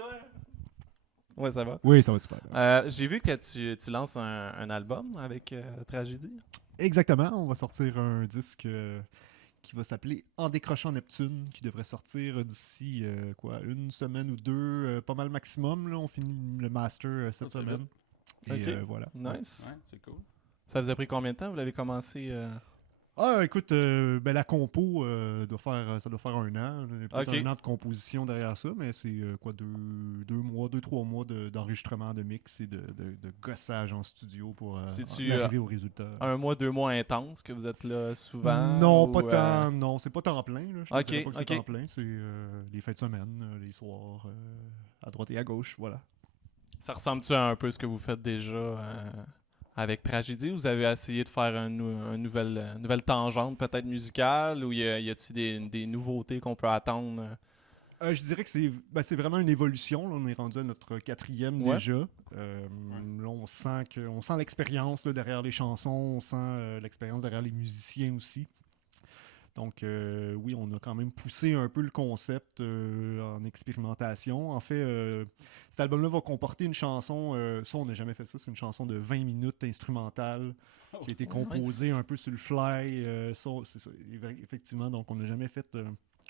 toi? Ouais, ça va. Oui, ça va super bien. J'ai vu que tu lances un album avec Tragédie. Exactement, on va sortir un disque qui va s'appeler En décrochant Neptune, qui devrait sortir d'ici une semaine ou deux, pas mal maximum. Là. On finit le master cette semaine. Et Ok. voilà. Nice. Ouais, c'est cool. Ça vous a pris combien de temps? Vous l'avez commencé? Ah, écoute, la compo, ça doit faire un an. Il y a peut-être Ok. un an de composition derrière ça, mais c'est trois mois d'enregistrement de mix et de gossage en studio pour C'est-tu, arriver au résultat. 1 mois, 2 mois intenses que vous êtes là souvent? Non, ou, pas tant. Non, c'est pas temps plein. Là. Je Ok, te dirais pas que c'est ok. temps plein. C'est les fins de semaine, les soirs, à droite et à gauche, voilà. Ça ressemble-tu à un peu ce que vous faites déjà avec Tragédie? Vous avez essayé de faire une nouvelle tangente peut-être musicale ou y a-t-il des nouveautés qu'on peut attendre? Je dirais que c'est vraiment une évolution. Là. On est rendu à notre 4e Ouais. déjà. Là, on sent l'expérience là, derrière les chansons, on sent l'expérience derrière les musiciens aussi. Donc oui, on a quand même poussé un peu le concept en expérimentation. En fait, cet album-là va comporter une chanson, ça on n'a jamais fait ça, c'est une chanson de 20 minutes instrumentale qui a été composée un peu sur le fly. C'est ça, effectivement, donc on n'a jamais fait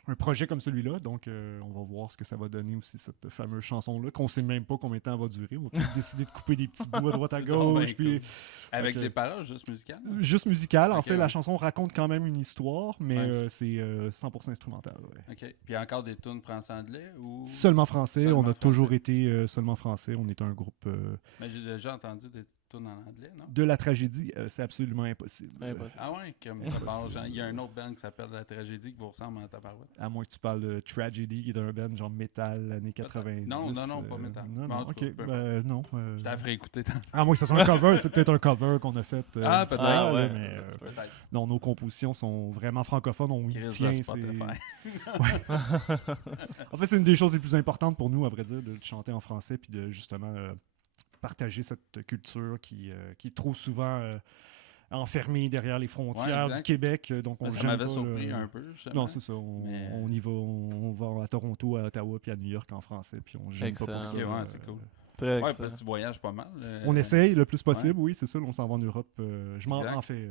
un projet comme celui-là, donc on va voir ce que ça va donner aussi, cette fameuse chanson-là, qu'on sait même pas combien de temps elle va durer. On va peut-être décider de couper des petits bouts à droite à C'est donc gauche. bien Puis, cool. Avec que- des paroles juste musicales? juste musical. En Ok, fait, la ouais. chanson raconte quand même une histoire, mais Ouais. c'est 100% instrumental. Ouais. OK. Puis il y a encore des tunes français-anglais ou... Seulement français, Seulement on a toujours français. été seulement français. On est un groupe Mais j'ai déjà entendu des tunes en anglais, non? de la tragédie, c'est absolument impossible. Impossible. Ah ouais, comme il y a un autre band qui s'appelle La Tragédie qui vous ressemble en tabarouette. À moins que tu parles de Tragedy, qui est un band genre métal années 90. Non, pas métal. Non, Mais en non, tout cas, ok. peu Non. Je t'ai fait écouter. À moins que ce soit un cover, c'est peut-être un cover qu'on a fait. Ah, une peut-être. fois, Ah, là, ouais. mais, Peut-être. non, nos compositions sont vraiment francophones. On y Chris tient. de c'est- Spotify. En fait, c'est une des choses les plus importantes pour nous, à vrai dire, de chanter en français puis de justement partager cette culture qui est trop souvent enfermée derrière les frontières exact. du Québec. Donc on Mais le ça gêne m'avait pas, surpris là. un peu, justement. Non, c'est ça. Mais- On y va, on va à Toronto, à Ottawa, puis à New York en français, puis on se gêne pas pour Excellent. ça. Ok, ouais, là. c'est cool. Très Ouais, excellent. parce que tu voyages pas mal. On essaye le plus possible, oui, c'est ça. Là, on s'en va en Europe. Exact. En fait,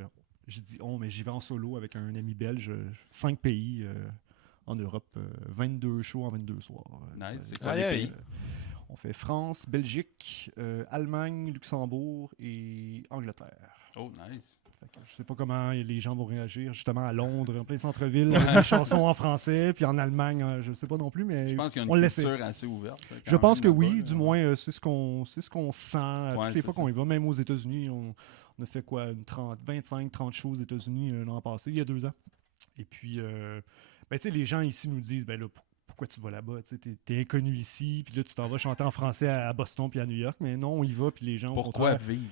j'ai dit mais j'y vais en solo avec un ami belge, 5 pays en Europe, 22 shows en 22 soirs. Nice, c'est Euh, quoi Aïe, les aïe. pays? On fait France, Belgique, Allemagne, Luxembourg et Angleterre. Oh, nice. Fait que je sais pas comment les gens vont réagir, justement à Londres, en plein centre-ville, avec des chansons en français, puis en Allemagne, je sais pas non plus, mais Je pense qu'il y a on une l'essaie. culture assez ouverte. là, Je quand pense même, que là-bas, oui, là. du moins, c'est ce qu'on sent Ouais, toutes les fois c'est qu'on ça. y va, même aux États-Unis. On a fait quoi, 25-30 shows aux États-Unis l'an passé, il y a 2 ans. Et puis, tu sais, les gens ici nous disent, ben là, pourquoi tu vas là-bas? Tu sais, t'es inconnu ici, puis là, tu t'en vas chanter en français à Boston puis à New York. Mais non, on y va, puis les gens, au Pourquoi contraire... vivre?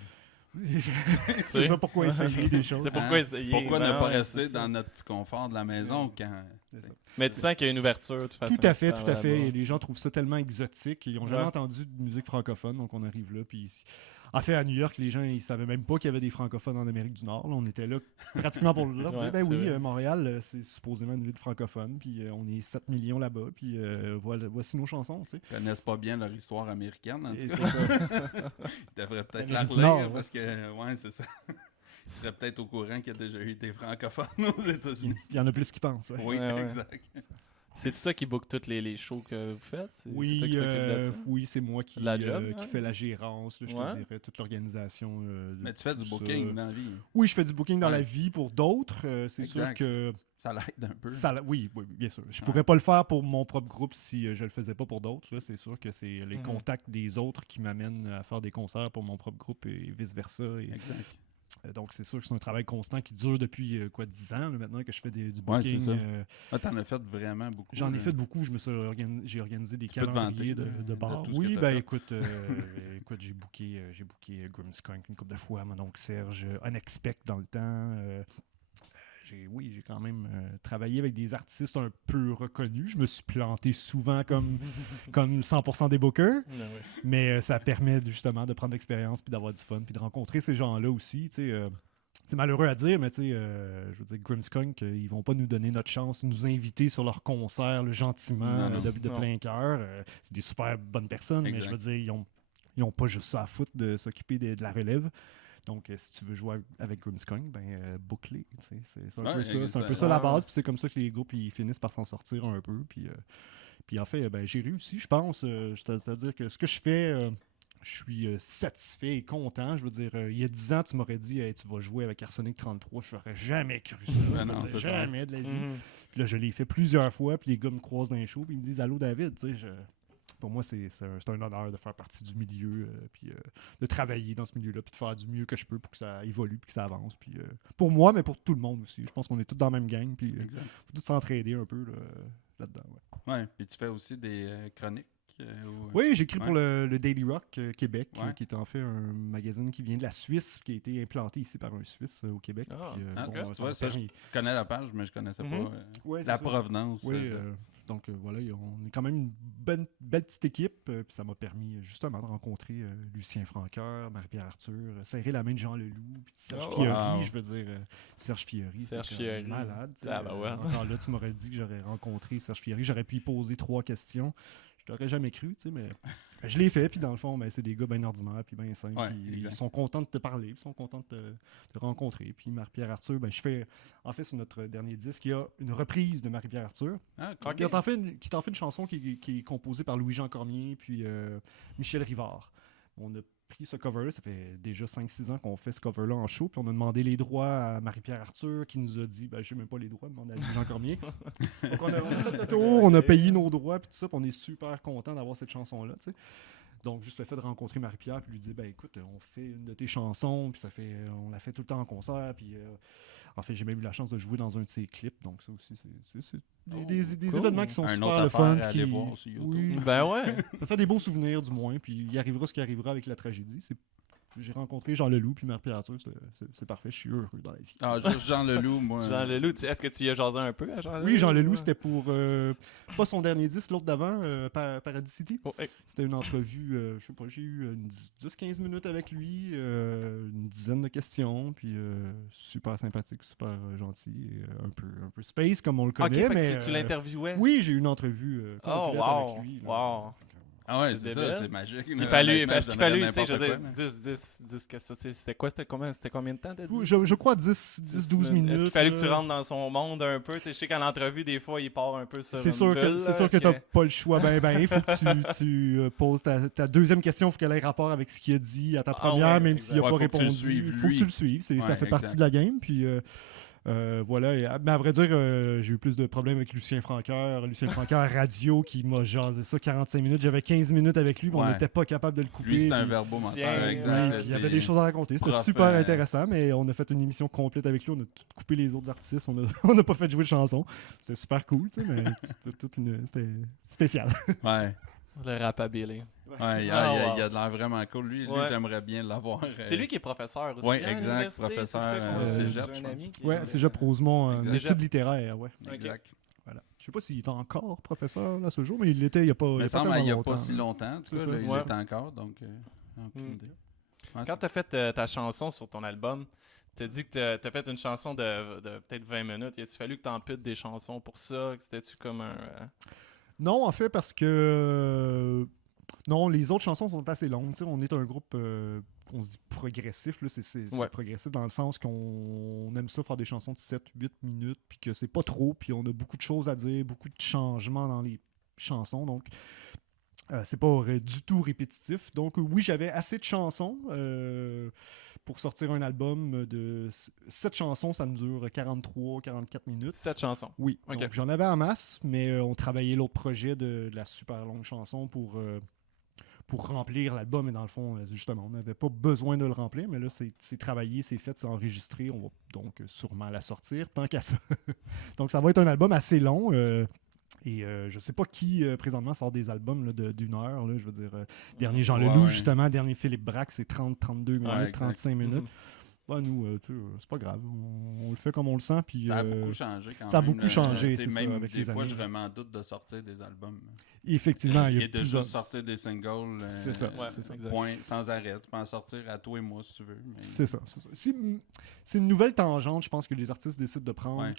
c'est ça, pourquoi essayer des choses. C'est pourquoi Hein? essayer. Pourquoi ne Ben pas ouais, rester c'est ça. dans notre petit confort de la maison quand... C'est ça. Mais tu sens qu'il y a une ouverture, de toute façon. Tout à fait, ça tout à va fait. là-bas. Et les gens trouvent ça tellement exotique. Ils n'ont jamais Ouais. entendu de musique francophone, donc on arrive là. Puis, en fait, à New York, les gens ils savaient même pas qu'il y avait des francophones en Amérique du Nord. Là, on était là pratiquement pour leur dire, Ouais, ben c'est oui, vrai. Montréal, c'est supposément une ville francophone. Puis on est 7 millions là-bas. Puis voici nos chansons, tu sais. Ils connaissent pas bien leur histoire américaine, en tout Et cas. c'est ça. Ils devraient peut-être la Amérique du relire, Nord, parce que... Ouais, c'est ça. Ils seraient peut-être au courant qu'il y a déjà eu des francophones aux États-Unis. Il y en a plus qui pensent. Ouais. Oui, Ouais, ouais. exact. C'est-tu toi qui book toutes les shows que vous faites? C'est toi Oui, qui s'occupe de ça? oui, c'est moi qui, La job, qui hein? fait la gérance, là, je Ouais. te dirais, toute l'organisation. De Mais tu fais tout du ça. booking dans la vie. Oui, je fais du booking dans Ouais. la vie pour d'autres. C'est sûr Exact. que Ça l'aide un peu. oui, bien sûr. Je Ouais. pourrais pas le faire pour mon propre groupe si je le faisais pas pour d'autres. Là. C'est sûr que c'est les Mhm. contacts des autres qui m'amènent à faire des concerts pour mon propre groupe et vice-versa. Exact. Donc, c'est sûr que c'est un travail constant qui dure depuis 10 ans là, maintenant que je fais du Ouais, booking. c'est ça. Ah, t'en as fait vraiment beaucoup. J'en ai là. fait beaucoup. J'ai organisé des Tu peux te calendriers vanter, de de bars. tout ce que Oui, t'as ben fait. écoute, j'ai booké Grimmskunk une couple de fois, mon oncle Serge, Unexpect dans le temps. J'ai quand même travaillé avec des artistes un peu reconnus. Je me suis planté souvent comme 100% des bookers, Ouais, ouais. mais ça permet justement de prendre l'expérience puis d'avoir du fun puis de rencontrer ces gens-là aussi. Tu sais, c'est malheureux à dire, mais tu sais, je veux dire, Grimmskunk, ils vont pas nous donner notre chance, nous inviter sur leur concert là, gentiment, Non. de plein cœur. C'est des super bonnes personnes, mais je veux dire, ils ont pas juste ça à foutre de s'occuper de la relève. Donc, si tu veux jouer avec Grimmskunk, boucler. C'est un peu ça. C'est un peu ça la base. Puis c'est comme ça que les groupes ils finissent par s'en sortir un peu. Puis en fait, j'ai réussi, je pense. C'est-à-dire que ce que je fais, je suis satisfait et content. Je veux dire, il y a 10 ans, tu m'aurais dit hey, tu vas jouer avec Arsenic 33. Je n'aurais jamais cru ça. Jamais de la vie. Puis là, je l'ai fait plusieurs fois. Puis les gars me croisent dans les shows. Puis ils me disent allô, David. Pour moi, c'est un honneur de faire partie du milieu, puis de travailler dans ce milieu-là, puis de faire du mieux que je peux pour que ça évolue, puis que ça avance. Puis, pour moi, mais pour tout le monde aussi. Je pense qu'on est tous dans la même gang, puis il faut tous s'entraider un peu là-dedans. Ouais, puis tu fais aussi des chroniques. Oui, j'écris pour le Daily Rock Québec, qui est en fait un magazine qui vient de la Suisse, qui a été implanté ici par un Suisse au Québec. Ça, je connais la page, mais je connaissais pas la provenance. Oui, donc voilà, on est quand même une belle petite équipe. Puis ça m'a permis justement de rencontrer Lucien Francoeur, Marie-Pierre Arthur, serrer la main de Jean Leloup, puis Serge Fiori, je veux dire, Serge Fiori, c'est malade. Encore là, tu m'aurais dit que j'aurais rencontré Serge Fiori, j'aurais pu y poser 3 questions. Je l'aurais jamais cru, mais je l'ai fait, puis dans le fond, c'est des gars bien ordinaires, puis bien simples, ils sont contents de te parler, ils sont contents de te rencontrer. Puis Marie-Pierre Arthur, je fais, en fait, sur notre dernier disque, il y a une reprise de Marie-Pierre Arthur, qui est en fait une chanson qui est composée par Louis-Jean Cormier, puis Michel Rivard. On a pris ce cover-là, ça fait déjà 5-6 ans qu'on fait ce cover-là en show, puis on a demandé les droits à Marie-Pierre Arthur, qui nous a dit, je n'ai même pas les droits, demande à Jean Cormier. Donc on a fait le tour, on a payé nos droits, puis tout ça, puis on est super content d'avoir cette chanson-là, tu sais. Donc, juste le fait de rencontrer Marie-Pierre, puis lui dire, écoute, on fait une de tes chansons, puis on la fait tout le temps en concert, puis en fait, j'ai même eu la chance de jouer dans un de ses clips, donc ça aussi, c'est des événements qui sont super le fun. Aller voir sur YouTube. Oui, ça fait des beaux souvenirs, du moins, puis il arrivera ce qui arrivera avec la tragédie. J'ai rencontré Jean Leloup puis Marie-Pierre Arthur, c'est parfait, je suis heureux dans la vie. Ah, juste Jean Leloup, moi. Jean Leloup, est-ce que tu y as jasé un peu à Jean Leloup? Oui, Jean Leloup, c'était pour, pas son dernier disque, l'autre d'avant, Paradis City. C'était une entrevue, je sais pas, j'ai eu 10-15 minutes avec lui, une dizaine de questions, puis super sympathique, super gentil, et un peu space comme on le connaît. Mais tu l'interviewais? Oui, j'ai eu une entrevue complète avec lui. Wow! Ah ouais, c'est ça, c'est magique. Il fallait, tu sais, je veux dire, 10 c'était quoi? C'était combien de temps? Je crois 10-12 minutes. Est-ce qu'il fallait que tu rentres dans son monde un peu? Je sais qu'en entrevue, des fois, il part un peu sur C'est sûr que tu n'as pas le choix. Il faut que tu poses ta deuxième question, il faut qu'elle ait rapport avec ce qu'il a dit à ta première, même s'il n'a pas répondu. Il faut que tu le suives. Ça fait partie de la game. Puis voilà. Mais à vrai dire, j'ai eu plus de problèmes avec Lucien Francoeur radio, qui m'a jasé ça 45 minutes. J'avais 15 minutes avec lui, mais on n'était pas capable de le couper. Lui, c'était un verbomoteur, exact. Il y avait des choses à raconter. C'était super intéressant, mais on a fait une émission complète avec lui. On a tout coupé les autres artistes. On n'a pas fait jouer de chansons. C'était super cool, mais c'était spécial. Ouais. Le rapabilly. Ouais, il a de l'air vraiment cool. Lui, j'aimerais bien l'avoir. C'est lui qui est professeur aussi. Oui, exact. Professeur au cégep, je pense. Oui, cégep Rosemont, études littéraires, ouais. Exact. Voilà. Je sais pas s'il est encore professeur à ce jour, mais il l'était il n'y a pas il n'y a pas si longtemps. En tout cas, il est encore, donc aucune idée. Quand tu as fait ta chanson sur ton album, tu as dit que tu as fait une chanson de peut-être 20 minutes. Il a-tu fallu que tu emputes des chansons pour ça? C'était-tu comme un... Non, en fait, parce que... non, les autres chansons sont assez longues. T'sais, on est un groupe, on se dit progressif. Là, c'est progressif dans le sens qu'on aime ça faire des chansons de 7-8 minutes, puis que c'est pas trop, puis on a beaucoup de choses à dire, beaucoup de changements dans les chansons. Donc, c'est pas du tout répétitif. Donc, oui, j'avais assez de chansons pour sortir un album de 7 chansons. Ça me dure 43-44 minutes. 7 chansons? Oui. Okay. Donc, j'en avais en masse, mais on travaillait l'autre projet de la super longue chanson pour remplir l'album. Et dans le fond, justement, on n'avait pas besoin de le remplir, mais là, c'est travaillé, c'est fait, c'est enregistré. On va donc sûrement la sortir, tant qu'à ça. Donc, ça va être un album assez long. Et je sais pas qui présentement sort des albums là, d'une heure. Là, je veux dire, dernier Jean Leloup, justement, dernier Philippe Braque, c'est 30-32 minutes, 35 minutes. bah, nous, c'est pas grave. On le fait comme on le sent. Puis, Ça a beaucoup changé quand même. ça a beaucoup changé, Tu sais, c'est ça, même avec des les fois, années. je remets en doute de sortir des albums. Effectivement, il y a Et de plusieurs... juste sortir des singles. C'est ça, Ouais, c'est ça. exact. Point, sans arrêt. Tu peux en sortir à toi et moi si tu veux. Mais... C'est ça. C'est une nouvelle tangente, je pense, que les artistes décident de prendre, Ouais.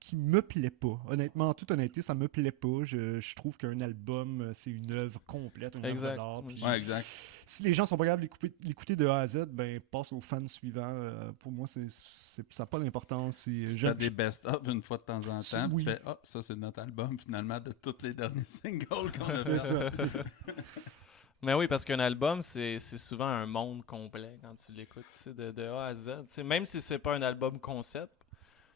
qui me plaît pas. Honnêtement, en toute honnêteté, ça me plaît pas. Je trouve qu'un album, c'est une œuvre complète, une œuvre Exact. d'art. Puis Ouais, exact. si les gens sont pas capables d'écouter de A à Z, ben passe au fan suivant. Pour moi, ça n'a pas d'importance. Tu fais des best-of une fois de temps en temps. Oui. Tu fais ça c'est notre album finalement de tous les derniers singles qu'on a C'est fait. ça, c'est ça. Mais oui, parce qu'un album, c'est souvent un monde complet quand tu l'écoutes, tu sais, de A à Z. Tu sais, même si c'est pas un album concept,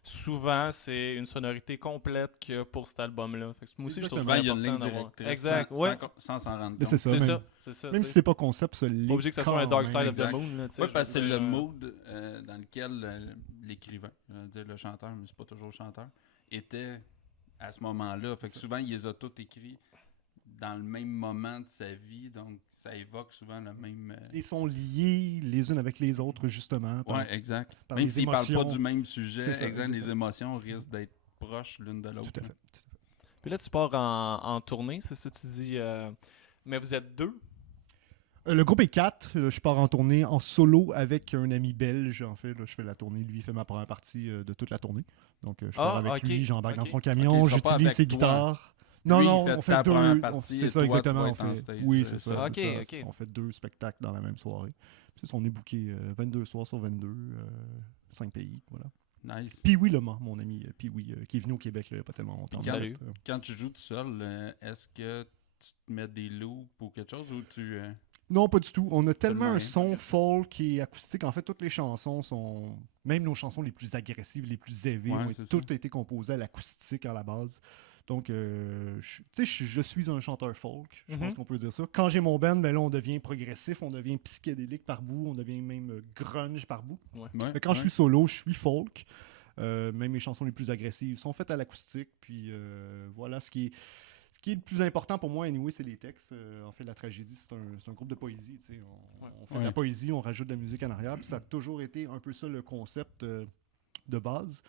souvent c'est une sonorité complète qu'il y a pour cet album-là. Fait que moi aussi, je trouve ça Souvent, il y a une ligne important d'avoir- directrice Exact, sans, ouais. sans s'en rendre Mais compte. c'est ça. C'est même, ça, c'est ça. même tu si sais. c'est pas concept, ça l'est. Pas obligé que ça soit un Dark Side of the exact. Moon. Là, tu sais, Oui, je parce que veux c'est le dire, mood dans lequel l'écrivain, je veux dire le chanteur, mais c'est pas toujours le chanteur, était à ce moment-là. Fait que souvent, il les a tous écrits dans le même moment de sa vie, donc ça évoque souvent le même... Ils sont liés les unes avec les autres, justement. Ouais, exact. par Même les s'ils parlent pas émotions. du même sujet, C'est ça, exact, les exactement. émotions risquent d'être proches l'une de l'autre. Tout à fait. Puis là, tu pars en tournée, c'est ça que tu dis. Mais vous êtes deux. Le groupe est 4. Je pars en tournée en solo avec un ami belge. En fait, là, je fais la tournée. Lui, il fait ma première partie de toute la tournée. Donc, je pars avec ok, lui, j'embarque dans ok. son Ok, camion, il sera pas j'utilise avec ses toi. guitares. Non, Lui, il non, fait on ta fait première deux. partie C'est et ça, toi, exactement. tu vas On être en fait... stage, Oui, c'est c'est ça. ça. Ok, c'est ça, ok. c'est ça. On fait 2 spectacles dans la même soirée. Puis ça, on est booké 22 soirs sur 22, 5 pays. Voilà. Nice. Puis oui, Lema, mon ami Puis-Oui, qui est venu au Québec il n'y a pas tellement longtemps. Salut. En fait, Quand tu joues tout seul, est-ce que tu te mets des loops ou quelque chose ou tu... Non, pas du tout. On a tellement rien, un son ok. folk et acoustique. En fait, toutes les chansons sont... Même nos chansons les plus agressives, les plus élevées, Ouais, ont c'est toutes été composées à l'acoustique à la base. Donc, je suis un chanteur folk, je pense Mhm. qu'on peut dire ça. Quand j'ai mon band, ben là, on devient progressif, on devient psychédélique par bout, on devient même grunge par bout. Ouais, Mais quand je suis solo, je suis folk. Même mes chansons les plus agressives sont faites à l'acoustique. Puis voilà, ce qui est le plus important pour moi, anyway, c'est les textes. En fait, la tragédie, c'est un groupe de poésie. Tu sais. On fait de la poésie, on rajoute de la musique en arrière. Puis ça a toujours été un peu ça le concept de base.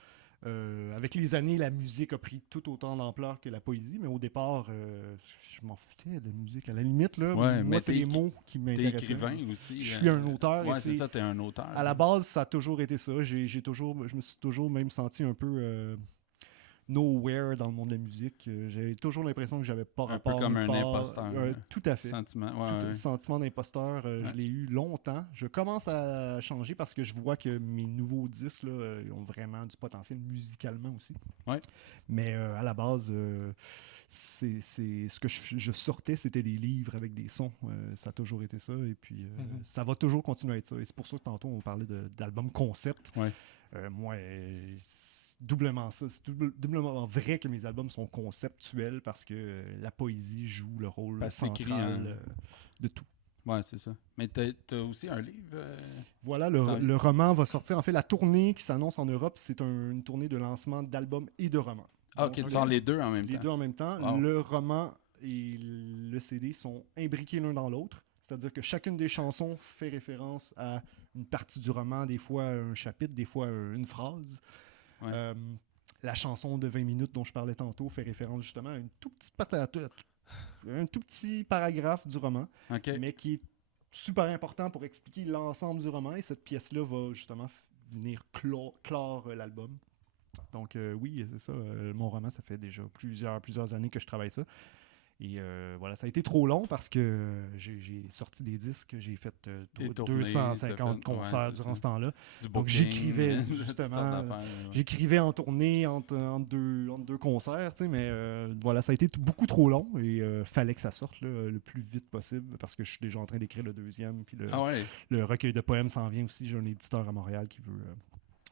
Avec les années, la musique a pris tout autant d'ampleur que la poésie, mais au départ, je m'en foutais de la musique. À la limite, là, Ouais, mais moi, c'est t'es les mots qui T'es m'intéressaient. écrivain aussi. Je suis un auteur. et Ouais, c'est ça, t'es un auteur. à la base, ça a toujours été ça. Je me suis toujours même senti un peu nowhere dans le monde de la musique. J'avais toujours l'impression que j'avais pas Un peu rapport. comme nulle un part. imposteur. Tout à fait. Sentiment. Tout Ouais, le ouais. sentiment d'imposteur, je l'ai eu longtemps. Je commence à changer parce que je vois que mes nouveaux disques là, ont vraiment du potentiel musicalement aussi. Ouais. Mais à la base, c'est ce que je sortais, c'était des livres avec des sons. Ça a toujours été ça. Et puis, ça va toujours continuer à être ça. Et c'est pour ça que tantôt, on parlait d'album concept. Ouais. Moi, c'est doublement ça. C'est doublement vrai que mes albums sont conceptuels parce que la poésie joue le rôle Parce que c'est écrit central de tout. Ouais, c'est ça. Mais t'as aussi un livre. Voilà, Ça- le roman va sortir. En fait, la tournée qui s'annonce en Europe, c'est une tournée de lancement d'albums et de romans. Ah, ok, Donc, tu sors les deux en même les temps. deux en même temps. Wow. Le roman et le CD sont imbriqués l'un dans l'autre. C'est-à-dire que chacune des chansons fait référence à une partie du roman, des fois un chapitre, des fois une phrase. Ouais. La chanson de 20 minutes dont je parlais tantôt fait référence justement à une toute petite un tout petit paragraphe du roman, Ok. mais qui est super important pour expliquer l'ensemble du roman. Et cette pièce-là va justement venir clore l'album. Donc oui, c'est ça. Mon roman, ça fait déjà plusieurs années que je travaille ça. Et voilà, ça a été trop long parce que j'ai sorti des disques, j'ai fait Des tournées, 250 t'as fait- concerts ouais, c'est durant ça. ce temps-là. Du Donc, booking, j'écrivais, toutes sortes justement, d'affaires, ouais. J'écrivais en tournée entre deux concerts, tu sais, mais voilà, ça a été beaucoup trop long et fallait que ça sorte là, le plus vite possible parce que je suis déjà en train d'écrire le deuxième. Puis Ah ouais. le recueil de poèmes s'en vient aussi. J'ai un éditeur à Montréal qui veut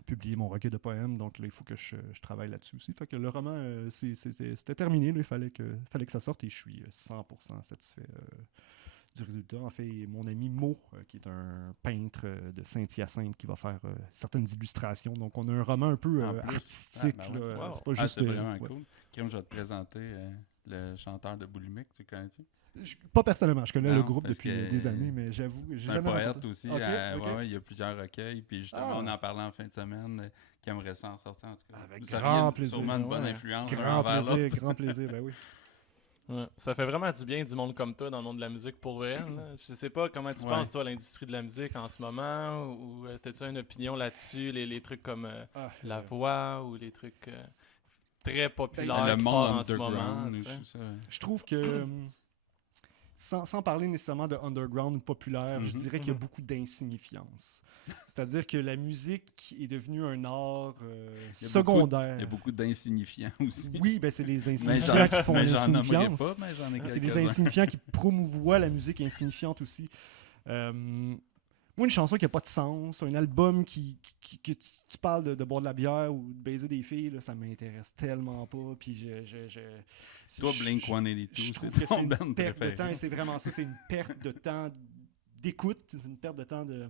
publier mon recueil de poèmes, donc là, il faut que je travaille là-dessus aussi. Fait que le roman, c'était terminé, là, il fallait que ça sorte et je suis 100% satisfait du résultat. En fait, mon ami Mo, qui est un peintre de Saint-Hyacinthe, qui va faire certaines illustrations. Donc, on a un roman un peu En plus. artistique. Ah, ben ouais. là. Wow. C'est pas Ah, juste... c'est vraiment ouais. cool. Kim, je vais te présenter le chanteur de Boulimic, tu le connais-tu? Pas personnellement, je connais Non, le groupe parce depuis que des années, mais j'avoue, j'ai C'est un jamais poète rencontré. aussi. Ok, ok. Ouais, il y a plusieurs recueils. Puis justement, Ah. on en parlait en fin de semaine qui aimerait ça en sortir. En tout cas. Avec Ça grand vient plaisir. Sûrement une bonne Ouais. influence. un Grand envers plaisir, l'autre. grand plaisir, ben oui. Ouais. Ça fait vraiment du bien du monde comme toi dans le monde de la musique pour vrai. Là. Je sais pas comment tu Ouais. penses, toi, à l'industrie de la musique en ce moment, ou t'as-tu une opinion là-dessus, les trucs comme La Voix, ou les trucs très populaires Le qui monde sortent en ce moment. underground. tu sais. ou ça. Je trouve que, sans parler nécessairement de underground ou populaire, je Mhm. dirais qu'il y a Mhm. beaucoup d'insignifiance. C'est-à-dire que la musique est devenue un art secondaire. Il y a beaucoup d'insignifiants aussi. Oui, ben c'est les Mais insignifiants qui font mais j'en nommerai l'insignifiance. pas, mais j'en ai C'est les quelques-uns. insignifiants qui promouvoient la musique insignifiante aussi. Moi, une chanson qui n'a pas de sens, un album que tu parles de boire de la bière ou de baiser des filles, là, ça m'intéresse tellement pas. Puis Toi, je- Blink-182, je trouve c'est que ton c'est une band perte de préféré. temps et c'est vraiment ça, c'est une perte de temps d'écoute, c'est une perte de temps de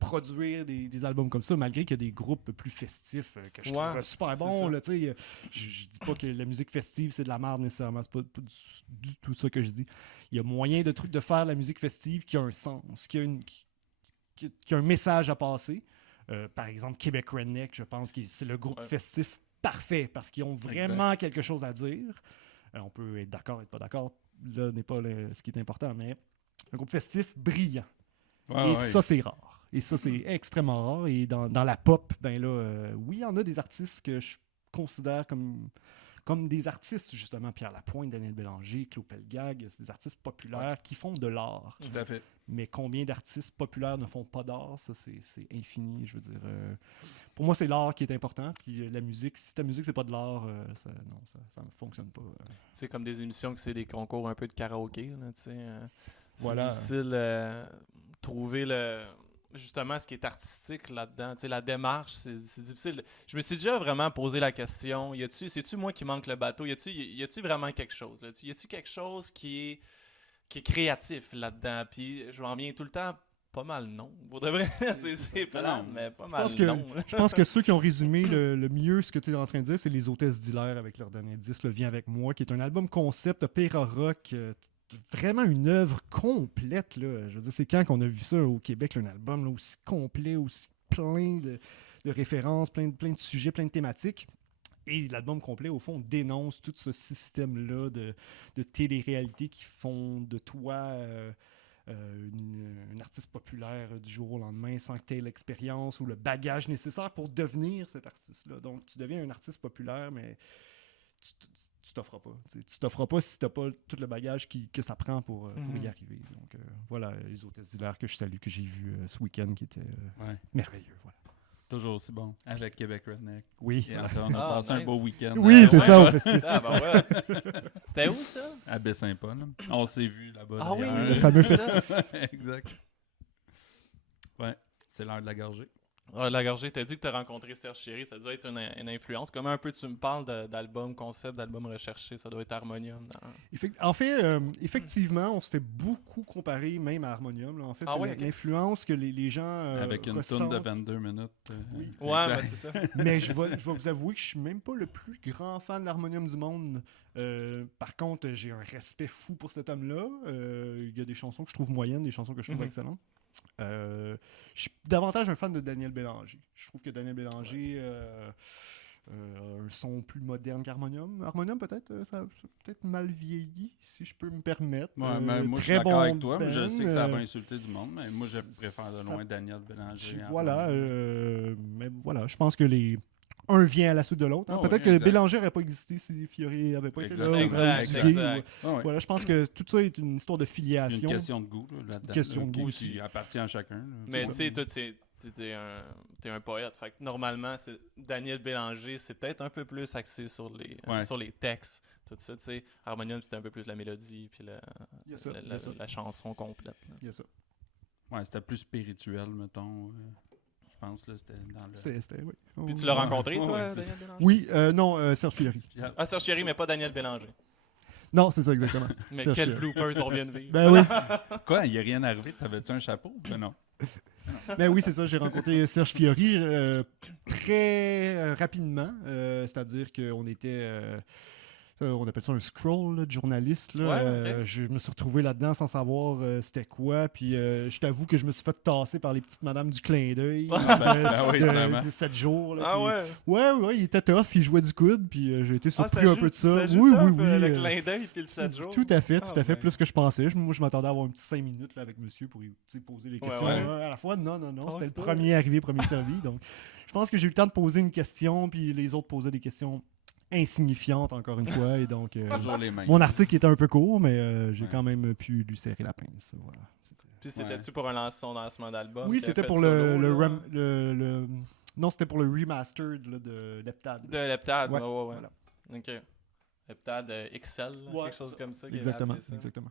produire des albums comme ça, malgré qu'il y a des groupes plus festifs que je Ouais, trouve super c'est bons. ça. Là, tu sais, je dis pas que la musique festive, c'est de la merde nécessairement, c'est pas du tout ça que je dis. Il y a moyen de faire la musique festive qui a un sens, qui a un message à passer. Par exemple, Québec Redneck, je pense que c'est le groupe Ouais. festif parfait parce qu'ils ont vraiment quelque chose à dire. On peut être d'accord, être pas d'accord. Là n'est pas ce qui est important, mais un groupe festif brillant. Ouais, Et ouais. ça, c'est rare. Et ça, c'est extrêmement rare. Et dans la pop, ben là, oui, il y en a des artistes que je considère comme des artistes, justement. Pierre Lapointe, Daniel Bélanger, Claude Pelgag, c'est des artistes populaires qui font de l'art. Tout à fait. Mais combien d'artistes populaires ne font pas d'art? Ça, c'est infini, je veux dire. Pour moi, c'est l'art qui est important. Puis la musique, si ta musique, c'est pas de l'art, ça ne fonctionne pas. Tu sais, comme des émissions que c'est des concours un peu de karaoké, là, tu sais. C'est Voilà. difficile trouver justement ce qui est artistique là-dedans. Tu sais, la démarche, c'est difficile. Je me suis déjà vraiment posé la question, c'est-tu moi qui manque le bateau? Y a-tu vraiment quelque chose? Là? Y a-tu quelque chose qui est créatif là-dedans? Puis je m'en viens tout le temps, pas mal non. Pour de vrai, c'est plate, mais pas mal non. Je pense que ceux qui ont résumé le mieux ce que tu es en train de dire, c'est les Hôtesses d'Hilaire avec leur dernier disque, Le Viens avec moi, qui est un album concept, opéra rock, vraiment une œuvre complète. Là. Je veux dire, c'est quand qu'on a vu ça au Québec, là, un album là, aussi complet, aussi plein de références, plein de sujets, plein de thématiques. Et l'album complet, au fond, dénonce tout ce système-là de télé-réalité qui font de toi une artiste populaire du jour au lendemain sans que tu aies l'expérience ou le bagage nécessaire pour devenir cet artiste-là. Donc, tu deviens un artiste populaire, mais tu t'offres pas. Tu t'offres pas si tu n'as pas tout le bagage que ça prend pour y arriver. Donc, voilà, les Hôtesses d'Hilaire que je salue, que j'ai vu ce week-end, qui était merveilleux. Voilà. Toujours aussi bon. Avec Québec Redneck. Oui. Et on a passé un beau week-end. Oui, c'est ouais. ça, au festival. Ah, ben ouais. C'était où ça? À Baie-Saint-Paul. On s'est vu là-bas. Ah oui, d'ailleurs. Le fameux c'est ça. Exact. Ouais, c'est l'heure de la gorgée. Ah, la gorgée, t'as dit que t'as rencontré Serge Chéry, ça doit être une influence. Comment un peu tu me parles d'album concept, d'album recherché, ça doit être Harmonium. En fait, effectivement, on se fait beaucoup comparer même à Harmonium. Là. En fait, Ah c'est ouais, ok. l'influence que les gens Avec une toune ressentent. de 22 minutes. Oui. Ouais, exact. ben c'est ça. Mais je vais vous avouer que je suis même pas le plus grand fan de l'harmonium du monde. Par contre, j'ai un respect fou pour cet homme-là. Il y a des chansons que je trouve moyennes, des chansons que je trouve excellentes. Je suis davantage un fan de Daniel Bélanger. Je trouve que Daniel Bélanger a un son plus moderne qu'Harmonium. Harmonium, peut-être, ça a peut-être mal vieilli, si je peux me permettre. Ouais, mais moi, je suis très d'accord bon avec toi. Mais je band, sais que ça va insulter du monde, mais moi, je préfère de ça- loin Daniel Bélanger. Voilà, mais voilà, je pense que un vient à la suite de l'autre. Hein. Oh, Peut-être oui, que exact. Bélanger n'aurait pas existé si Fiori n'avait pas été là. Exact. Voilà, je pense que tout ça est une histoire de Il y a filiation. une question de goût là-dedans. Question de goût qui aussi. appartient à chacun. Là. Mais ça. tu sais, toi, t'es un poète. Fait que normalement, Daniel Bélanger, c'est peut-être un peu plus axé sur les textes. Tout ça, tu sais. Harmonium, c'était un peu plus la mélodie, puis Il y a ça, il y a ça. la chanson complète. Là. Il y a ça. Ouais, c'était plus spirituel, mettons. Je pense là, c'était dans le. C'était, oui. Puis tu l'as rencontré, Ouais, toi, ouais, c'est Daniel ça. Bélanger? Oui, non, Serge Fiori. Ah, Serge Chéry, mais pas Daniel Bélanger. Non, c'est ça exactement. Mais Serge quel Fiori. bloopers on vient de vivre. Ben oui. Quoi, il n'y a rien arrivé? T'avais-tu un chapeau? Ben non. Ben oui, c'est ça. J'ai rencontré Serge Fiori très rapidement. C'est-à-dire qu'on était. on appelle ça un scroll là, de journaliste. Là. Ouais, ok. Je me suis retrouvé là-dedans sans savoir c'était quoi. Puis je t'avoue que je me suis fait tasser par les petites madames du clin d'œil Ben oui, clairement. de 7 jours. Là, Ah puis- ouais? ouais, il était tough, il jouait du coude, puis j'ai été surpris un peu de ça. joue Oui, top, oui, oui. le clin d'œil puis le 7 jours. Tout à fait, Ah, ben. plus que je pensais. Moi, je m'attendais à avoir un petit 5 minutes là, avec monsieur pour lui poser les questions ouais. à la fois. Non, c'était le Pose-toi. premier arrivé, premier servi. Donc, je pense que j'ai eu le temps de poser une question, puis les autres posaient des questions insignifiantes, encore une fois. Et donc, Toujours les mêmes. mon article était un peu court, mais j'ai Ouais. quand même pu lui serrer la pince. Voilà. Puis c'était-tu pour son lancement d'album? Oui, qu'il a c'était fait pour solo, là? Non, c'était pour le remastered là, de Leptad. De Leptad, Ouais, ouais. voilà. Ok. Leptad XL, là, Ouais, quelque chose ça. comme ça. qu'il Exactement, avait appelé ça. exactement.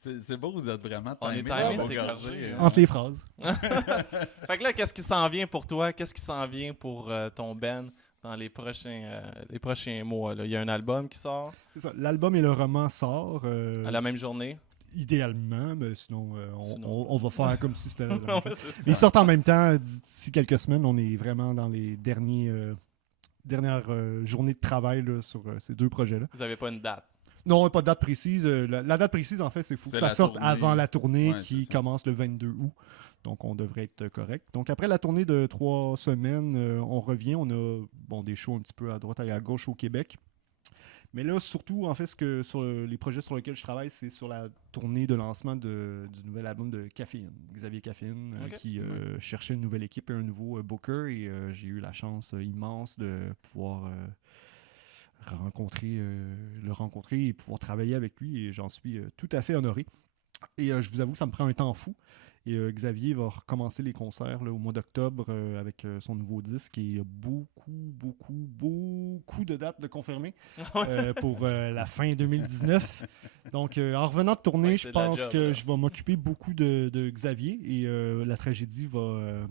C'est beau, vous êtes vraiment On est timés timés, dans vos c'est gorgées, gorgé, Entre les phrases. Fait que là, qu'est-ce qui s'en vient pour toi? Qu'est-ce qui s'en vient pour ton band dans les prochains mois? Là? Il y a un album qui sort C'est ça. L'album et le roman sort. à la même journée. Idéalement, mais sinon, Sinon. on va faire comme si c'était. Ouais, c'est ça. Ils sortent en même temps. D'ici quelques semaines, on est vraiment dans les dernières journées de travail là, sur ces deux projets-là. Vous avez pas une date. Non, pas de date précise. La date précise, en fait, c'est fou que C'est ça la sorte tournée. avant la tournée Ouais, qui c'est ça. commence le 22 août. Donc, on devrait être correct. Donc, après la tournée de 3 semaines, on revient. On a des shows un petit peu à droite et à gauche au Québec. Mais là, surtout, en fait, sur les projets sur lesquels je travaille, c'est sur la tournée de lancement du nouvel album de Caféine. Xavier Caféine, Ok. qui cherchait une nouvelle équipe et un nouveau booker. Et j'ai eu la chance immense de pouvoir le rencontrer et pouvoir travailler avec lui. Et j'en suis tout à fait honoré. Et je vous avoue que ça me prend un temps fou. Et Xavier va recommencer les concerts là, au mois d'octobre avec son nouveau disque. Et il y a beaucoup de dates de confirmer pour la fin 2019. Donc, en revenant de tournée, Ouais, je c'est de la pense job, que là. je vais m'occuper beaucoup de Xavier. Et la tragédie va...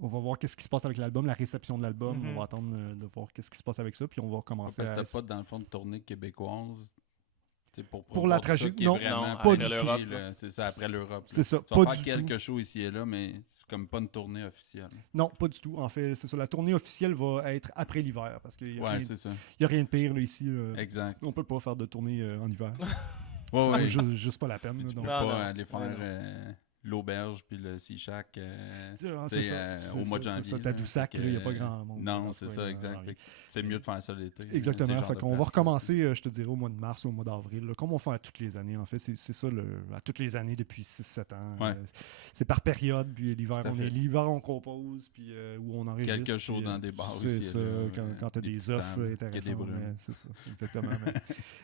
on va voir qu'est-ce qui se passe avec l'album, la réception de l'album. Mhm. On va attendre de voir qu'est-ce qui se passe avec ça. Puis on va recommencer Parce que à... t'as pas, dans le fond, de tournée québécoise. Pour la tragédie, non, non, pas du après tout. l'Europe, là. C'est ça, après l'Europe. C'est ça, Tu vas pas faire du quelques tout. shows ici et là, mais c'est comme pas une tournée officielle. Non, pas du tout. En fait, c'est ça. La tournée officielle va être après l'hiver parce qu'il n'y a, Ouais, c'est ça. rien de pire là, ici. Là. Exact. On peut pas faire de tournée en hiver. Ouais, ouais. Juste pas la peine. Puis là, tu peux donc. Non, pas non. aller faire Ouais, non. l'auberge puis le Sea Shack Ah, t'sais, c'est ça. au mois de C'est janvier. ça, là. Tadoussac, Fait là, que, il n'y a pas grand monde. Non, dans c'est ce ça, coin, exact. janvier. Fait que c'est mieux de faire ça l'été. Exactement. Ces Fait genres de qu'on va places-là. recommencer, je te dirais, au mois de mars ou au mois d'avril, là, comme on fait à toutes les années. En fait, c'est ça, à toutes les années depuis 6-7 ans. Ouais. C'est par période. Puis l'hiver, Tout à on fait. l'hiver, on compose, puis où on enregistre. Quelque chose puis, dans des bars C'est ici et ça, là, quand tu as des des petites offres tables, qu'il y a des intéressantes. brumes. mais C'est ça, exactement. mais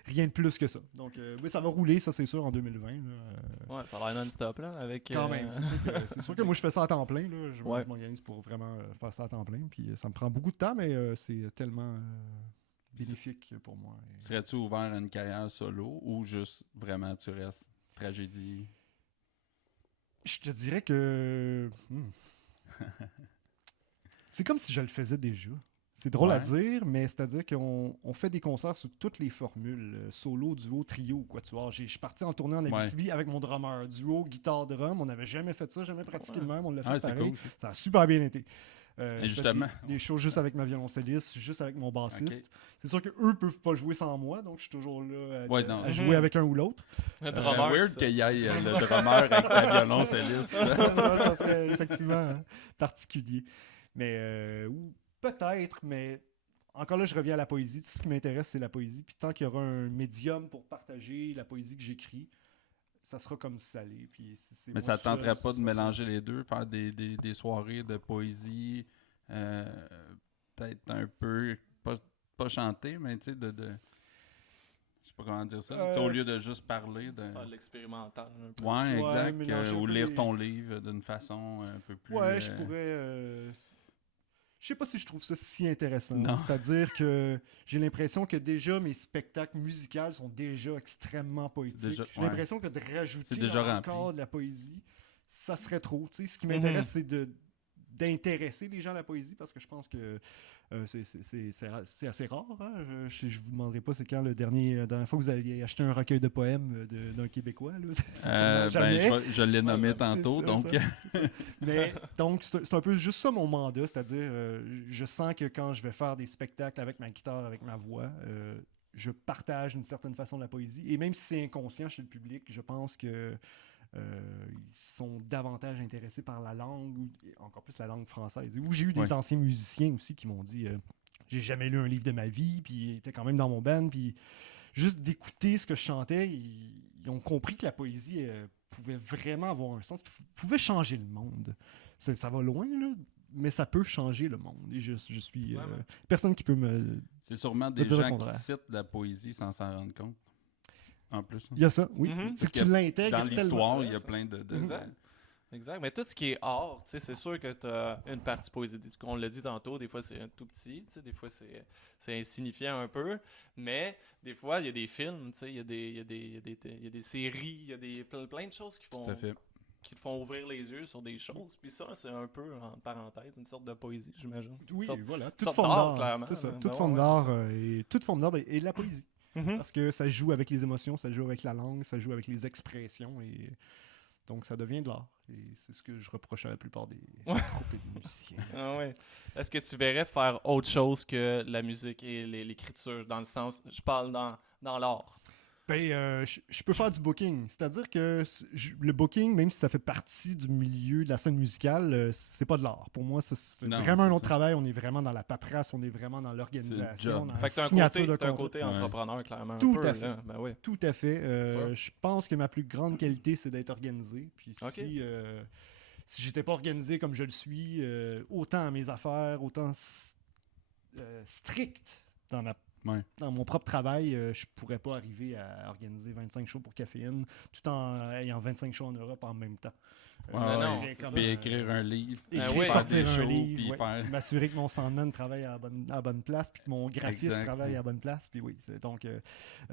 rien de plus que ça. Donc, oui, ça va rouler, ça, c'est sûr, en 2020. là. Ouais, ça a l'air non-stop, là, avec... Quand même, c'est sûr que moi je fais ça à temps plein. Là. Ouais. Je m'organise pour vraiment faire ça à temps plein. Puis ça me prend beaucoup de temps, mais c'est tellement bénéfique pour moi. Et- Serais-tu ouvert à une carrière solo ou juste vraiment tu restes tragédie? Je te dirais que. C'est comme si je le faisais déjà. C'est drôle à Ouais. dire, mais c'est-à-dire qu'on fait des concerts sur toutes les formules, solo, duo, trio, quoi tu vois. Je suis parti en tournée en Abitibi avec mon drummer, duo, guitare, drum. On n'avait jamais fait ça, jamais pratiqué de même. On l'a fait Ah, c'est pareil. cool. Ça. Ça a super bien été. Et je fais justement- des shows juste avec ma violoncelliste, juste avec mon bassiste. Ok. C'est sûr qu'eux peuvent pas jouer sans moi, donc je suis toujours là Ouais, non. à jouer avec un ou l'autre. Le Ça drummer, serait weird ça. qu'il y ait le drummer avec ta violoncelliste. Ça serait effectivement particulier. Mais ou peut-être, mais encore là, je reviens à la poésie. Tout ce qui m'intéresse, c'est la poésie. Puis tant qu'il y aura un médium pour partager la poésie que j'écris, ça sera comme ça l'est. Puis c'est Mais moi ça tout seul, tenterait pas ça de sera ça. mélanger les deux, faire des soirées de poésie, peut-être un peu, pas chanter, mais tu sais, je sais pas comment dire ça. Tu sais, au lieu de juste parler de... Faire de l'expérimental, un peu. Ouais, exact. mélanger un Ou peu lire les- ton livre d'une façon un peu plus... Ouais, je pourrais. Je sais pas si je trouve ça si intéressant. Non. C'est-à-dire que j'ai l'impression que déjà mes spectacles musicaux sont déjà extrêmement poétiques. déjà- J'ai ouais. l'impression que de rajouter C'est déjà encore rempli. de la poésie, ça serait trop. Tu sais, ce qui m'intéresse, c'est d'intéresser les gens à la poésie, parce que je pense que c'est assez rare. Hein? Je vous demanderai pas c'est quand la dernière fois que vous aviez acheté un recueil de poèmes d'un Québécois. Là. C'est sûrement jamais. Je l'ai nommé tantôt, C'est donc... ça. Mais donc, c'est un peu juste ça mon mandat, c'est-à-dire, je sens que quand je vais faire des spectacles avec ma guitare, avec ma voix, je partage d'une certaine façon la poésie. Et même si c'est inconscient chez le public, je pense que ils sont davantage intéressés par la langue, ou encore plus la langue française. Où j'ai eu des anciens musiciens aussi qui m'ont dit j'ai jamais lu un livre de ma vie, puis ils étaient quand même dans mon band, puis juste d'écouter ce que je chantais, ils ont compris que la poésie pouvait vraiment avoir un sens, pouvait changer le monde. Ça va loin, là, mais ça peut changer le monde. Et je suis personne qui peut me... C'est sûrement des gens qui citent la poésie sans s'en rendre compte. En plus. Il y a ça, oui. C'est que tu l'intègres. Dans l'histoire, il y a plein de... Exact. Mais tout ce qui est art, c'est sûr que tu as une partie poésie. On l'a dit tantôt, des fois c'est un tout petit, des fois c'est insignifiant un peu, mais des fois il y a des films, il y a des séries, il y a plein de choses qui font ouvrir les yeux sur des choses. Puis ça, c'est un peu, en parenthèse, une sorte de poésie, j'imagine. Oui, voilà. Toute forme d'art, clairement. C'est ça. Toute forme d'art et de la poésie. Parce que ça joue avec les émotions, ça joue avec la langue, ça joue avec les expressions. Et donc, ça devient de l'art. Et c'est ce que je reproche à la plupart des groupes et des musiciens. Est-ce que tu verrais faire autre chose que la musique et l'écriture? Dans le sens, je parle dans l'art. Ben, je peux faire du booking. C'est-à-dire que le booking, même si ça fait partie du milieu de la scène musicale, c'est pas de l'art. Pour moi, c'est vraiment un autre travail. On est vraiment dans la paperasse, on est vraiment dans l'organisation, dans la signature de contrat. T'as un côté entrepreneur, clairement. Tout à fait. Tout à fait. Je pense que ma plus grande qualité, c'est d'être organisé. Puis si j'étais pas organisé comme je le suis, autant à mes affaires, autant strict dans mon propre travail, je pourrais pas arriver à organiser 25 shows pour Caféine tout en ayant 25 shows en Europe en même temps. Puis écrire un livre, sortir un livre, m'assurer que mon soundman travaille à la bonne place, puis que mon graphiste travaille à la bonne place. Puis donc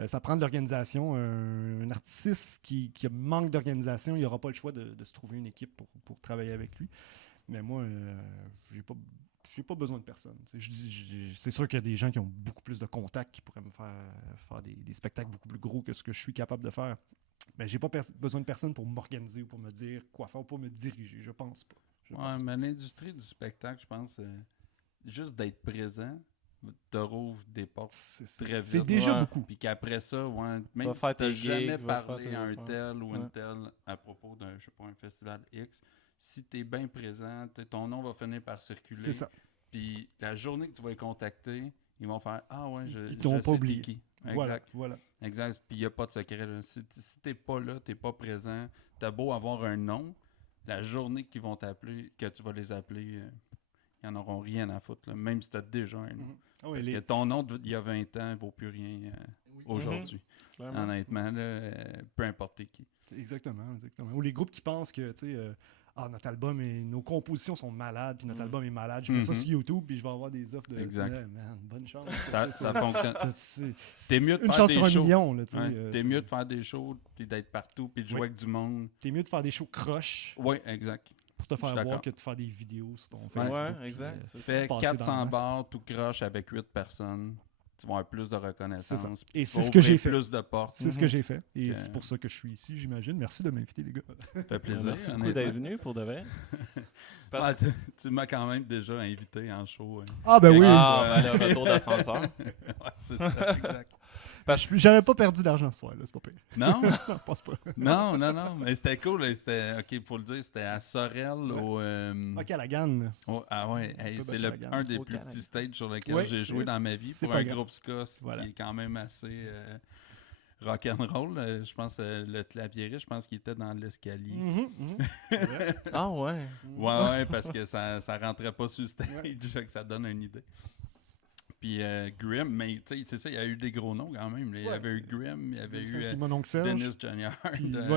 ça prend de l'organisation. Un artiste qui manque d'organisation, il n'aura pas le choix de se trouver une équipe pour travailler avec lui. Mais moi, j'ai pas besoin de personne. C'est sûr qu'il y a des gens qui ont beaucoup plus de contacts qui pourraient me faire des spectacles beaucoup plus gros que ce que je suis capable de faire. Mais j'ai pas besoin de personne pour m'organiser ou pour me dire quoi faire ou pour me diriger. Je pense pas. Mais l'industrie du spectacle, je pense, juste d'être présent te rouvre des portes très vite. C'est déjà beaucoup. Puis qu'après ça, même si tu n'as jamais parlé à un tel ou une telle à propos d'un, je sais pas, un festival X, si tu es bien présent, ton nom va finir par circuler. C'est ça. Puis la journée que tu vas les contacter, ils vont faire « Ah ouais, je t'ont pas oublié. Qui. » Voilà. Exact. Puis il n'y a pas de secret. Là. Si t'es pas là, t'es pas présent, t'as beau avoir un nom, la journée qu'ils vont t'appeler, que tu vas les appeler, ils n'en auront rien à foutre. Là, même si tu as déjà un nom. Parce que ton nom d'il y a 20 ans ne vaut plus rien aujourd'hui. Honnêtement, là, peu importe qui. Exactement. Ou les groupes qui pensent que, tu sais... notre album nos compositions sont malades, puis notre album est malade. Je mets ça sur YouTube, puis je vais avoir des offres de... Man, bonne chance. Ça fonctionne. T'es mieux de une faire chance des sur shows. un million. Là, t'es mieux de faire des shows, puis d'être partout, puis de jouer avec du monde. T'es mieux de faire des shows croches. Oui, exact. Pour te faire voir que de faire des vidéos sur ton Facebook. Ouais, exact. Fais 400 bars tout croche avec 8 personnes. Tu vas avoir plus de reconnaissance. Et c'est ce que j'ai fait. Plus de portes. C'est ce que j'ai fait. Et c'est pour ça que je suis ici, j'imagine. Merci de m'inviter, les gars. Ça fait plaisir. Merci beaucoup d'être venu, pour de vrai. Tu m'as quand même déjà invité en show. Ah, ben oui. Le retour d'ascenseur. C'est ça, exact. J'avais pas perdu d'argent ce soir, là, c'est pas pire. Non? Je pense pas. Non, mais c'était cool. OK, il faut le dire, c'était à Sorel. OK, à la Ganne. C'est un des plus petits stages sur lesquels j'ai joué dans ma vie pour un groupe ska qui est quand même assez rock'n'roll. Je pense le claviériste, je pense qu'il était dans l'escalier. Ah ouais? Ouais, parce que ça rentrait pas sur le stage, que ça donne une idée. Puis Grimm, mais tu sais, c'est ça, il y a eu des gros noms quand même. Il y avait eu Grimm, il y avait eu Dennis Jagger.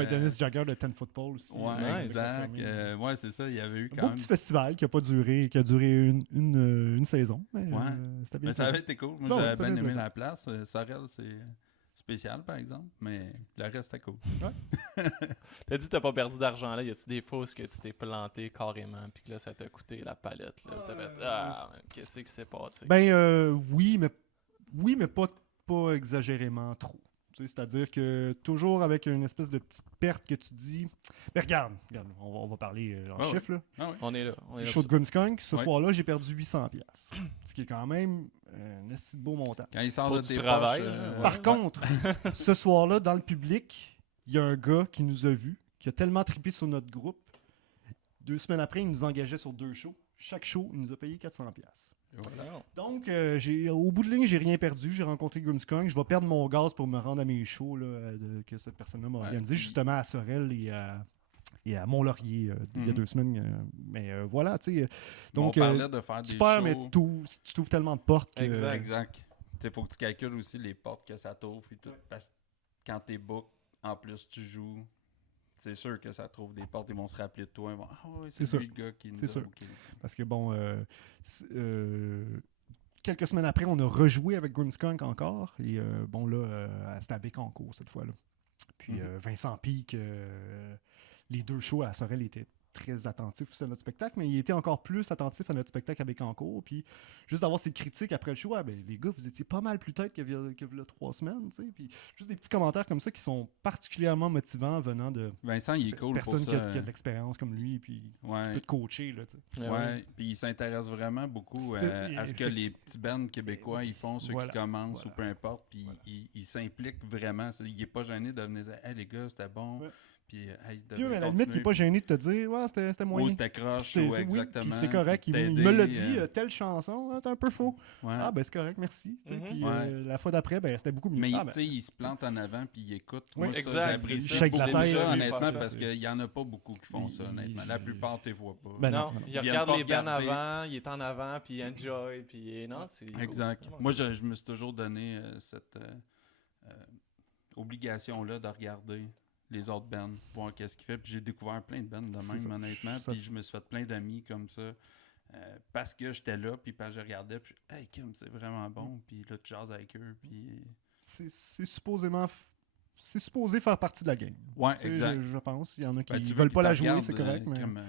Dennis Jagger de 10 Football aussi. Ouais, exact. C'est ça, il y avait eu quand même... Un beau petit festival qui a duré une saison. Mais, c'était bien. Mais ça avait été cool. Moi, j'avais bien aimé la place. Sorel, c'est spécial, par exemple, mais le reste, c'était cool. T'as dit que t'as pas perdu d'argent là. Y a-tu des fois où tu t'es planté carrément puis que là, ça t'a coûté la palette? Là? T'as fait qu'est-ce qui s'est passé? Oui, mais pas exagérément trop. Tu sais, c'est-à-dire que toujours avec une espèce de petite perte que tu dis. Mais regarde, on va parler en chiffres. Là. Ah oui. On est là. Le show de Grimmskunk, ce Ouais. soir-là, j'ai perdu 800$. Ce qui est quand même un assez beau montant. Quand il sort Pour de du tes travail, poches, là, ouais. Par contre, ce soir-là, dans le public, il y a un gars qui nous a vus, qui a tellement trippé sur notre groupe. 2 semaines après, il nous engageait sur 2 shows. Chaque show, il nous a payé 400$. Voilà. Donc, au bout de ligne, j'ai rien perdu. J'ai rencontré Grimmskunk. Je vais perdre mon gaz pour me rendre à mes shows là, que cette personne-là m'a organisé, puis- justement à Sorel et à Mont-Laurier il y a 2 semaines. Mais voilà, tu sais. Donc, on parlait de faire des tu perds, shows. mais tu t'ouvres tellement de portes que... Exact. Il faut que tu calcules aussi les portes que ça t'ouvre. Puis tout, parce que quand t'es book, en plus tu joues, c'est sûr que ça trouve des portes. Ils vont se rappeler de toi. Ils vont, ouais, c'est C'est lui le gars qui nous C'est a sûr. booké. Parce que bon, quelques semaines après, on a rejoué avec Grimmskunk encore. Et bon, là, c'était à Bécancour cette fois-là. Puis Vincent Pic, les 2 shows à Sorel étaient très attentifs aussi à notre spectacle, mais il était encore plus attentif à notre spectacle à Bécancour. Puis juste d'avoir ces critiques après le show, les gars, vous étiez pas mal plus tête qu'il y a 3 semaines. Tu sais. Puis juste des petits commentaires comme ça qui sont particulièrement motivants venant de Vincent, il est cool pour personnes ça. qui a de l'expérience comme lui. Puis Ouais. peut te coacher. Là, tu sais. Ouais, puis il s'intéresse vraiment beaucoup T'sais, à ce que les petits bands québécois ils font, ceux Voilà, qui commencent voilà. ou peu importe, puis il s'implique vraiment. Il est pas gêné de venir dire « Hey les gars, c'était bon Ouais. », puis « Hey, Puis à la limite, il n'est pas gêné de te dire « Ouais, c'était moyen. » ou c'était croche, C'est- ou oui, exactement. puis c'est correct. puis Il t'aider, me l'a dit, telle chanson, t'es un peu faux. ouais. Ah, ben c'est correct, merci. Tu sais, Mhm. Puis Ouais. la fois d'après, c'était beaucoup mieux. Mais Ah, ben, tu sais, il se plante en avant puis il écoute. Oui, Moi, ça, exact. j'apprécie Il shake la beaucoup tête, ça, lui, honnêtement, faire ça, parce c'est- qu'il y en a pas beaucoup qui font ça, Il- honnêtement. La plupart, tu les vois pas. Ben non, non. il Ils viennent regarde pas les bands regarder. avant, il est en avant, puis il enjoy, puis non, c'est cool. Exact. Vraiment Moi, cool. je me suis toujours donné cette obligation-là de regarder les autres bands, voir qu'est-ce qu'ils font. Puis j'ai découvert plein de bands de C'est même, ça. honnêtement. Ça- Puis je me suis fait plein d'amis comme ça. Parce que j'étais là, puis parce que je regardais, puis hey Kim, c'est vraiment bon, puis là tu jases avec eux, puis c'est supposément... C'est supposé faire partie de la game. ouais, Tu sais, exact. je pense. Il y en a qui Ben, tu veux veulent qu'ils pas te la jouer, regardent, c'est correct, mais Kim,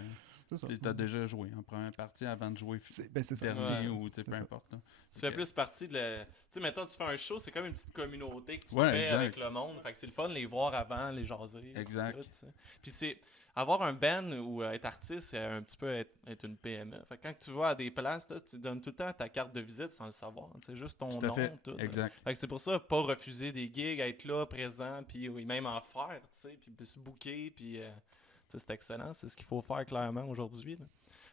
c'est ça. tu as déjà joué en première partie avant de jouer C'est ça. dernier Ouais. ou tu sais, peu ça. importe. Là. Tu fais plus partie de la... Tu sais, maintenant, tu fais un show, c'est comme une petite communauté que tu Ouais, fais exact. avec le monde. Fait que c'est le fun de les voir avant, les jaser. Exact. Tout, tu sais. Puis c'est... Avoir un band ou être artiste, c'est un petit peu être une PME. Fait que quand tu vas à des places, là, tu donnes tout le temps ta carte de visite sans le savoir. C'est juste ton Tout à nom, fait. tout. Exact. Fait que c'est pour ça, pas refuser des gigs, être là, présent, puis oui, même en faire, tu sais, puis se booker, puis... tu sais, c'est excellent, c'est ce qu'il faut faire clairement aujourd'hui. Là.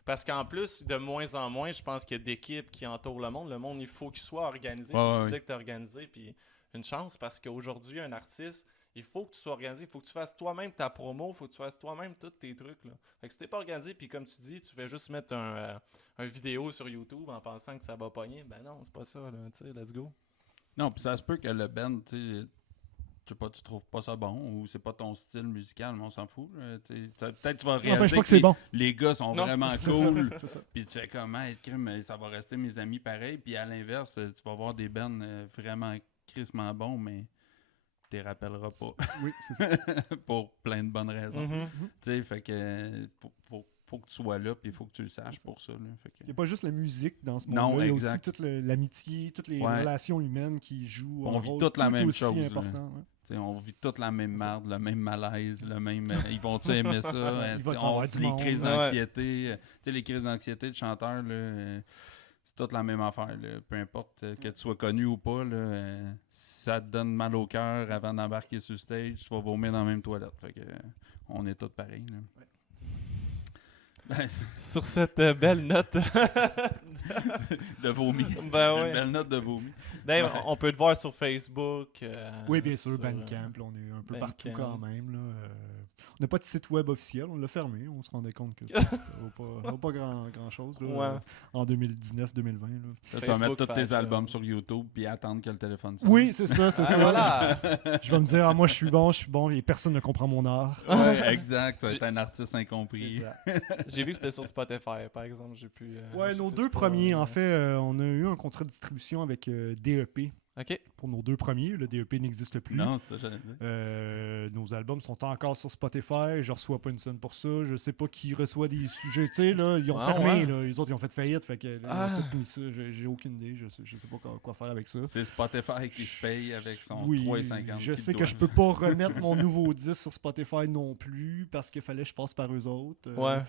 Parce qu'en plus, de moins en moins, je pense qu'il y a d'équipes qui entourent le monde. Le monde, il faut qu'il soit organisé. Ouais, tu ouais. disais que tu es organisé, puis une chance, parce qu'aujourd'hui, un artiste, il faut que tu sois organisé. Il faut que tu fasses toi-même ta promo, il faut que tu fasses toi-même tous tes trucs. Là. Fait que si t'es pas organisé, puis comme tu dis, tu fais juste mettre un vidéo sur YouTube en pensant que ça va pogner, ben non, c'est pas ça, là, tu sais, let's go. Non, puis ça se peut que le band, tu sais, je sais pas, tu trouves pas ça bon ou c'est pas ton style musical, mais on s'en fout. Là, tu sais, peut-être tu vas Ça n'empêche réaliser pas que c'est les, bon. les gars sont Non, vraiment C'est cool. ça, c'est ça. Puis tu fais comme, hey, crime, ça va rester mes amis pareil. Puis à l'inverse, tu vas voir des bands vraiment crissement bons, mais tu les rappelleras pas Oui, c'est ça. pour plein de bonnes raisons. Mhm. Tu sais, fait que faut que tu sois là, puis il faut que tu le saches pour ça. Là, fait que- Il n'y a pas juste la musique dans ce Non, monde-là. Il y a aussi exact. toute l'amitié, toutes les Ouais. relations humaines qui jouent On un vit rôle toute la tout même aussi chose, là. important. Ouais. T'sais, on vit toute la même merde, le même malaise, le même. Ils vont-tu aimer ça? Il va-tu On- avoir du les monde? crises Ouais. d'anxiété. Tu sais, les crises d'anxiété de chanteurs, là, c'est toute la même affaire. Là. Peu importe que tu sois connu ou pas, là, si ça te donne mal au cœur avant d'embarquer sur le stage, tu vas vomir dans la même toilette. Fait que, on est tous pareils. Là. Ben, Sur cette belle note, de vomi. ben Une ouais. belle note de vomi. Dave, Ouais. on peut te voir sur Facebook. Oui, bien sûr, sur, Bandcamp, là, on est un peu partout Bandcamp. quand même. Là. On n'a pas de site web officiel, on l'a fermé, on se rendait compte que ça vaut pas grand-chose là, Ouais. en 2019-2020. là. Là, tu vas mettre tous Facebook, tes albums sur YouTube puis attendre que le téléphone sonne. Oui, c'est ça, c'est Ah, ça. voilà! Je vais me dire, moi je suis bon, et personne ne comprend mon art. Ouais, exact. Tu vas être un artiste incompris. C'est ça. J'ai vu que c'était sur Spotify, par exemple. J'ai pu. Ouais, j'ai nos pu deux scroller. premiers, en fait, on a eu un contrat de distribution avec DEP, OK. Pour nos 2 premiers, le DEP n'existe plus. Non, c'est ça, j'allais dire. Nos albums sont encore sur Spotify. Je reçois pas une scène pour ça. Je sais pas qui reçoit des sujets. Tu sais, là, ils ont fermé. Ouais. Là. Les autres, ils ont fait faillite. Fait que là, ils ont tout mis ça. J'ai aucune idée. Je sais pas quoi faire avec ça. C'est Spotify qui se paye avec son Oui, 3,50. je qu'il sais te que doit. je peux pas remettre mon nouveau disque sur Spotify non plus parce qu'il fallait que je passe par eux autres. Ouais.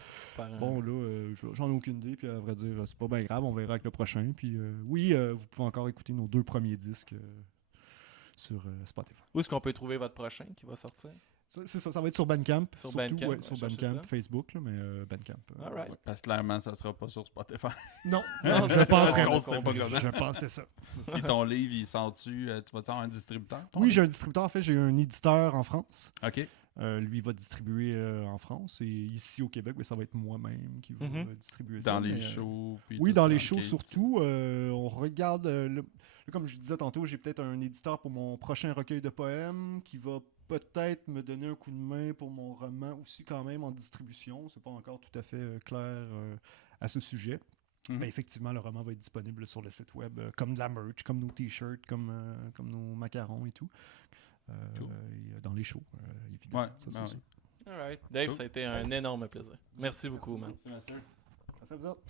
Bon, là, j'en ai aucune idée. Puis à vrai dire, c'est pas bien grave. On verra avec le prochain. Puis oui, vous pouvez encore écouter nos 2 premiers disques sur Spotify. Où est-ce qu'on peut trouver votre prochain qui va sortir? C'est ça, ça va être sur Bandcamp. Sur surtout, Bandcamp, ouais, on sur va chercher Bandcamp, ça. Facebook, là, mais Bandcamp. Alright. ouais. Parce que clairement, ça sera pas sur Spotify. Non, Non, je c'est ça, penserais on pas. comprend. Je pensais ça. Si ton livre, il sort-tu, tu vas-tu avoir un distributeur? ton Oui, livre? j'ai un distributeur. En fait, j'ai un éditeur en France. OK. Lui va distribuer en France. Et ici au Québec, ça va être moi-même qui va distribuer ça. Dans les mais, shows. puis Oui, tout dans ça, les OK. shows surtout. On regarde, comme je disais tantôt, j'ai peut-être un éditeur pour mon prochain recueil de poèmes qui va peut-être me donner un coup de main pour mon roman aussi quand même en distribution. C'est pas encore tout à fait clair à ce sujet. Mhm. Mais effectivement, le roman va être disponible sur le site web, comme de la merch, comme nos t-shirts, comme nos macarons et tout. Cool. Et dans les shows, évidemment. Ouais, Ça, ben c'est oui. ça. Alright. Dave, Cool. ça a été un énorme plaisir. Merci beaucoup, man. Merci, monsieur. Merci à vous autres.